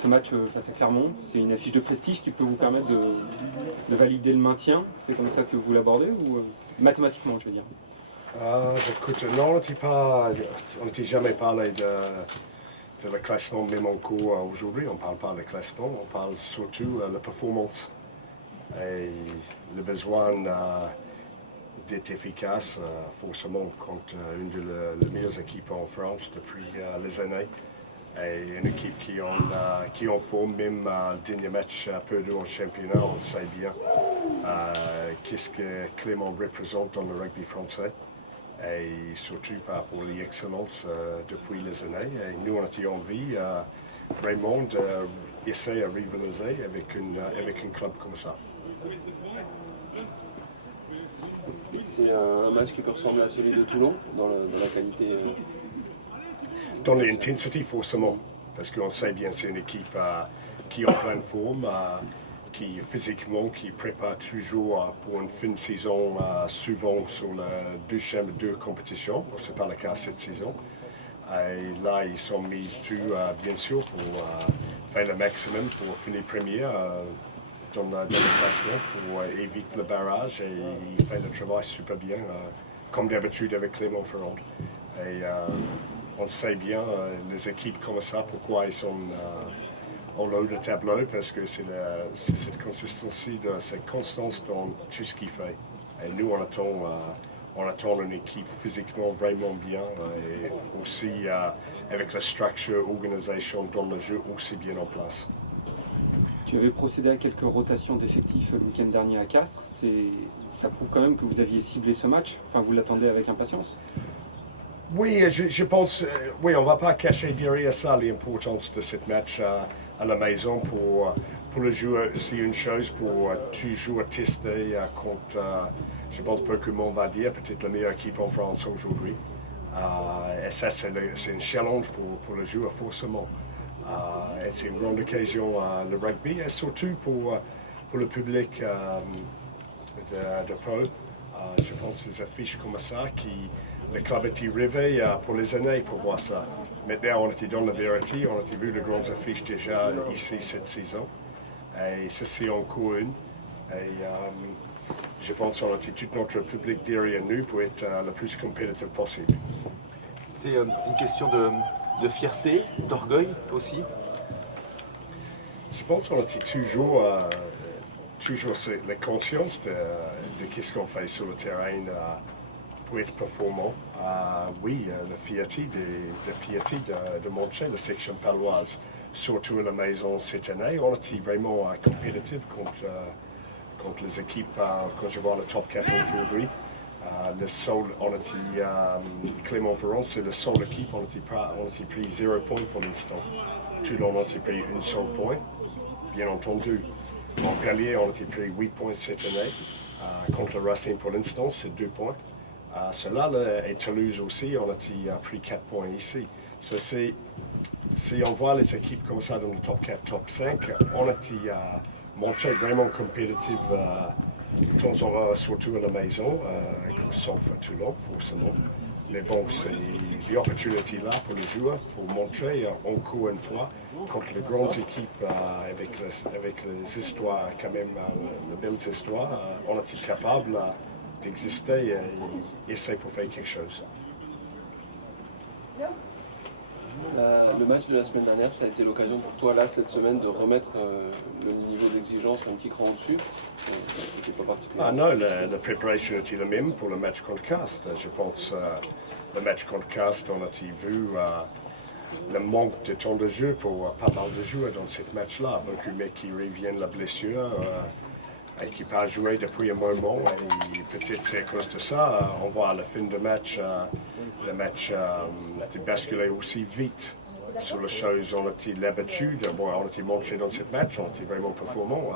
ce match face à Clermont? C'est une affiche de prestige qui peut vous permettre de valider le maintien? C'est comme ça que vous l'abordez ou mathématiquement, je veux dire? Écoute, non, on n'était jamais parlé de le classement même en cours aujourd'hui. On ne parle pas de classement, on parle surtout de la performance et le besoin d'être efficace forcément contre une des meilleures équipes en France depuis les années. Et une équipe qui en forme, même le dernier match perdu en championnat, on sait bien qu'est-ce que Clermont représente dans le rugby français. Et surtout par rapport à l'excellence depuis les années. Et nous, on a envie vraiment d'essayer de rivaliser avec un club comme ça. C'est un match qui peut ressembler à celui de Toulon dans la qualité. Dans l'intensité, forcément, parce qu'on sait bien que c'est une équipe qui est en pleine forme, qui physiquement, qui prépare toujours pour une fin de saison souvent sur deux compétitions. Ce n'est pas le cas cette saison. Et là, ils sont mis tout, bien sûr, pour faire le maximum pour finir premier dans le classement, pour éviter le barrage et ils font le travail super bien, comme d'habitude avec Clermont-Ferrand. Et on sait bien, les équipes comme ça, pourquoi ils sont au haut du tableau, parce que c'est cette consistency, cette constance dans tout ce qu'il fait. Et nous, on attend une équipe physiquement vraiment bien et aussi avec la structure, organisation dans le jeu aussi bien en place. Tu avais procédé à quelques rotations d'effectifs le week-end dernier à Castres. Ça prouve quand même que vous aviez ciblé ce match. Enfin, vous l'attendez avec impatience. Oui, je pense, oui, on ne va pas cacher derrière ça l'importance de ce match à la maison pour le joueur. C'est une chose pour toujours tester contre, je pense beaucoup de monde va dire, peut-être la meilleure équipe en France aujourd'hui. Et ça, c'est un challenge pour le joueur, forcément. Et c'est une grande occasion, le rugby, et surtout pour le public de Pau. Je pense que les affiches comme ça, le club était rêvé pour les années pour voir ça. Maintenant, on était dans la vérité, on a vu les grandes affiches déjà ici cette saison. Et ça, c'est encore une. Et je pense qu'on a tout notre public derrière nous pour être le plus compétitif possible. C'est une question de fierté, d'orgueil aussi. Je pense qu'on a toujours la conscience de ce qu'on fait sur le terrain pour être performant. Oui, la fierté de montrer la section paloise, surtout à la maison cette année. On était vraiment compétitif contre les équipes, quand je vois le top 4 aujourd'hui. Clermont-Ferrand, c'est la seule équipe, on a pris 0 points pour l'instant. Toulon, on a pris un seul point. Bien entendu, Montpellier, on a pris 8 points cette année. Contre le Racing, pour l'instant, c'est 2 points. Cela, et Toulouse aussi, on a pris 4 points ici. Si on voit les équipes comme ça dans le top 4, top 5, on a montré vraiment compétitif, surtout à la maison, sauf à Toulon, forcément. Mais bon, c'est l'opportunité là pour les joueurs, pour montrer encore une fois, contre les grandes équipes, avec les histoires, quand même, les belles histoires, on a été capable d'exister et essayer pour faire quelque chose. Le match de la semaine dernière, ça a été l'occasion pour toi, là, cette semaine, de remettre le niveau d'exigence un petit cran au-dessus. C'était pas particulièrement. Non, la préparation était la même pour le match contre Castres. Je pense le match contre Castres, on a vu le manque de temps de jeu pour pas mal de joueurs dans ce match-là. Beaucoup de mecs qui reviennent de la blessure et qui n'ont pas joué depuis un moment. Et peut-être c'est à cause de ça, on voit à la fin du match, le match a basculé aussi vite sur les choses. On a l'habitude, on a montré dans ce match, on était vraiment performant.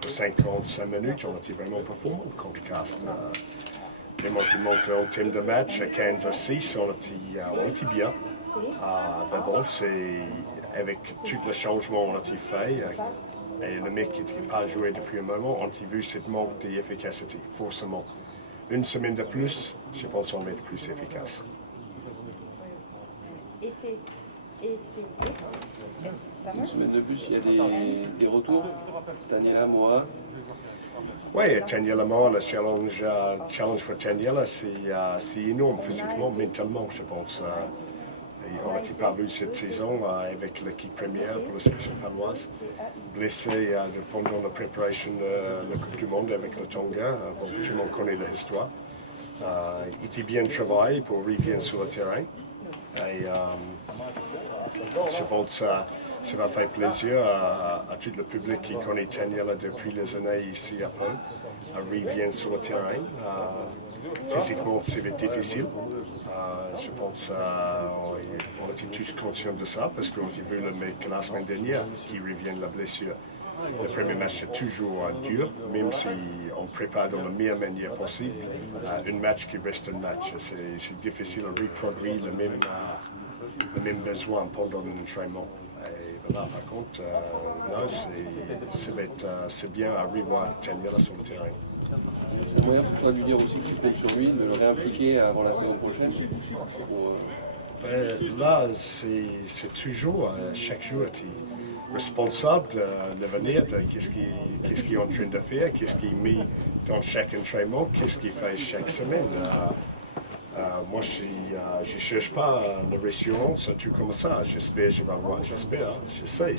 Pour 55 minutes, on était vraiment performant contre Castres. Même on était montré en termes de match, à 15-6, on était bien. Mais bon, c'est avec tous les changements qu'on a fait, et le mec qui n'était pas joué depuis un moment, on a vu ce manque d'efficacité, forcément. Une semaine de plus, je pense qu'on va être plus efficace. Une semaine de plus, il y a des retours. Daniela, moi. Oui, Taniela Moore, le challenge pour Taniela, c'est énorme physiquement, mentalement, je pense. Et on n'a pas vu cette saison avec l'équipe première pour la sélection paloise. Blessé pendant la préparation de la Coupe du Monde avec le Tonga. Bon, tout le monde connaît l'histoire. Il était bien travaillé pour revenir sur le terrain. Et je pense que ça va faire plaisir à tout le public qui connaît Taniela depuis les années ici à Pau, à revenir sur le terrain. Physiquement, c'est difficile. Je pense qu'on était tous conscients de ça parce qu'on a vu le mec la semaine dernière qui revient de la blessure. Le premier match est toujours dur, même si on prépare dans la meilleure manière possible. Un match qui reste un match. C'est difficile de reproduire le même besoin pendant un entraînement. Et là, par contre, c'est bien à revoir Taniela sur le terrain. C'est un moyen pour toi de lui dire aussi que tu comptes sur lui, de le réimpliquer avant la saison prochaine. Là, c'est toujours, chaque jour, tu es responsable de l'avenir, de qu'est-ce qu'il est en train de faire, qu'est-ce qu'il met dans chaque entraînement, qu'est-ce qu'il fait chaque semaine. Moi, je ne cherche pas la réassurance, tout comme ça. J'espère, je sais.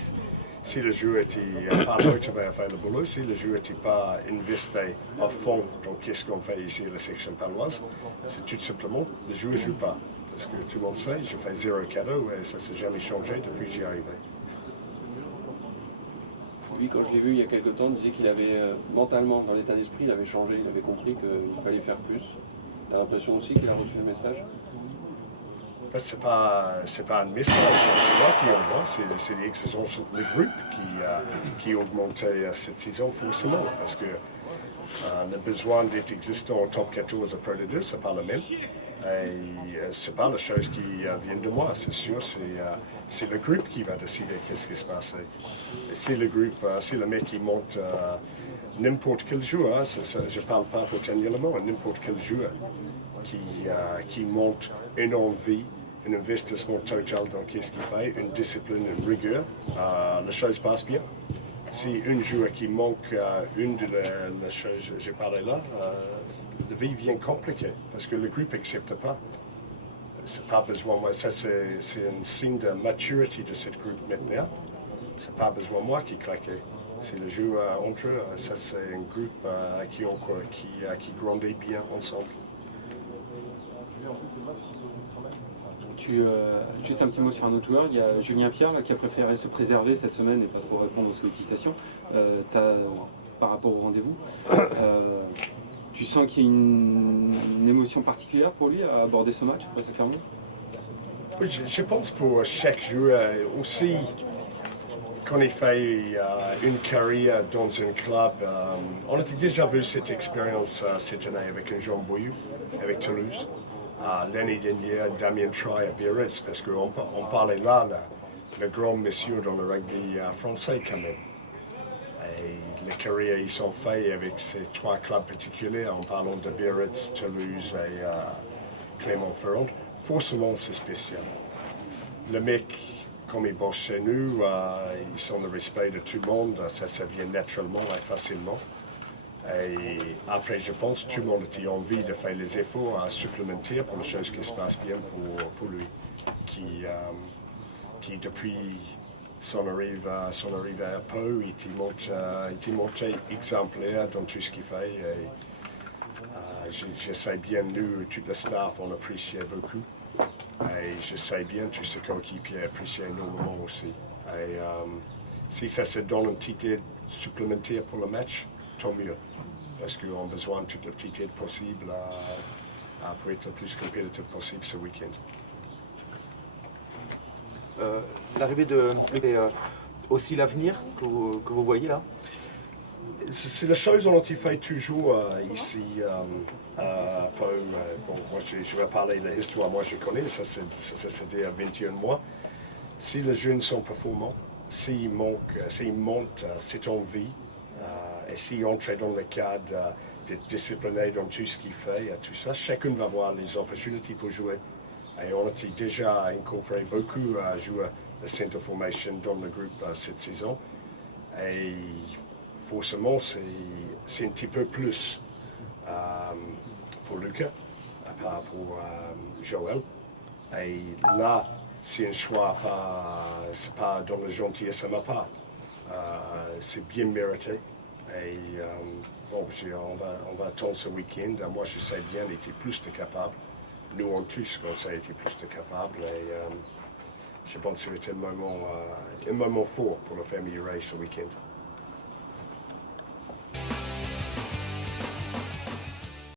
Si le joueur n'est pas motivé à faire le boulot, si le joueur n'est pas investi à fond dans qu'est-ce qu'on fait ici à la section paloise, c'est tout simplement, le joueur ne joue pas. Parce que tout le monde sait, je fais 0 cadeau et ça ne s'est jamais changé depuis que j'y arrivé. Lui, quand je l'ai vu il y a quelques temps, il disait qu'il avait, mentalement, dans l'état d'esprit, il avait changé, il avait compris qu'il fallait faire plus. Tu as l'impression aussi qu'il a reçu le message? C'est pas un message, c'est moi qui envoie, c'est l'exigence du groupe qui a augmenté cette saison forcément, parce que le besoin d'être existant en top 14 après les deux, c'est pas le même. Et c'est pas la chose qui vient de moi, c'est sûr, c'est le groupe qui va décider qu'est-ce qui se passe. Et si le groupe, si le mec qui monte n'importe quel joueur, je parle pas pour Taniela Moore, n'importe quel joueur qui monte une envie, un investissement total dans qu'est-ce qu'il fait, une discipline, une rigueur, la chose passe bien. Si un joueur qui manque une de les choses que j'ai parlé là, la vie vient compliquée parce que le groupe n'accepte pas. C'est pas besoin moi, ça c'est un signe de maturité de ce groupe maintenant. C'est pas besoin moi qui claque. C'est le jeu entre eux, ça c'est un groupe qui grandit bien ensemble. Juste un petit mot sur un autre joueur, il y a Julien Pierre là, qui a préféré se préserver cette semaine et pas trop répondre aux sollicitations par rapport au rendez-vous. Tu sens qu'il y a une émotion particulière pour lui à aborder ce match, très clairement? Je pense pour chaque joueur aussi, quand il fait une carrière dans un club, on a déjà vu cette expérience cette année avec un Jean Boyou, avec Toulouse. L'année dernière, Damien Troy à Biarritz, parce qu'on parlait là, le grand monsieur dans le rugby français quand même. Et les carrières ils sont faits avec ces trois clubs particuliers, en parlant de Biarritz, Toulouse et Clermont-Ferrand. Forcément, c'est spécial. Le mec, comme il bosse chez nous, ils sont le respect de tout le monde, ça vient naturellement et facilement. Et après, je pense que tout le monde a envie de faire les efforts supplémentaires pour les choses qui se passent bien pour lui, qui depuis son arrivée à Pau, il était montré exemplaire dans tout ce qu'il fait. Je sais bien, nous, tout le staff, on apprécie beaucoup. Et je sais bien, tous ces coéquipiers apprécient énormément aussi. Et si ça se donne une petite aide supplémentaire pour le match, tant mieux. Parce qu'on a besoin de toute la petite aide possible pour être le plus compétitif possible ce week-end. L'arrivée de c'est aussi l'avenir que vous voyez là? C'est la chose dont il fait toujours ici à Pau. Bon, moi, je vais parler de l'histoire, moi je connais, ça c'était à 21 mois. Si les jeunes sont performants, s'ils montent cette envie, et s'ils entrent dans le cadre d'être disciplinés dans tout ce qu'il fait, tout ça, chacun va avoir les opportunités pour jouer. Et on a déjà incorporé beaucoup à jouer le center formation dans le groupe cette saison. Et forcément, c'est un petit peu plus pour Lucas par rapport à Joël. Et là, c'est un choix, c'est pas dans la gentillesse à ma part. C'est bien mérité. Et bon, on va attendre ce week-end. Moi, je sais bien, il était plus que capable. Nous, on tous, on sait, était plus que capable. Et je pense que c'était un moment fort pour la famille Ray ce week-end.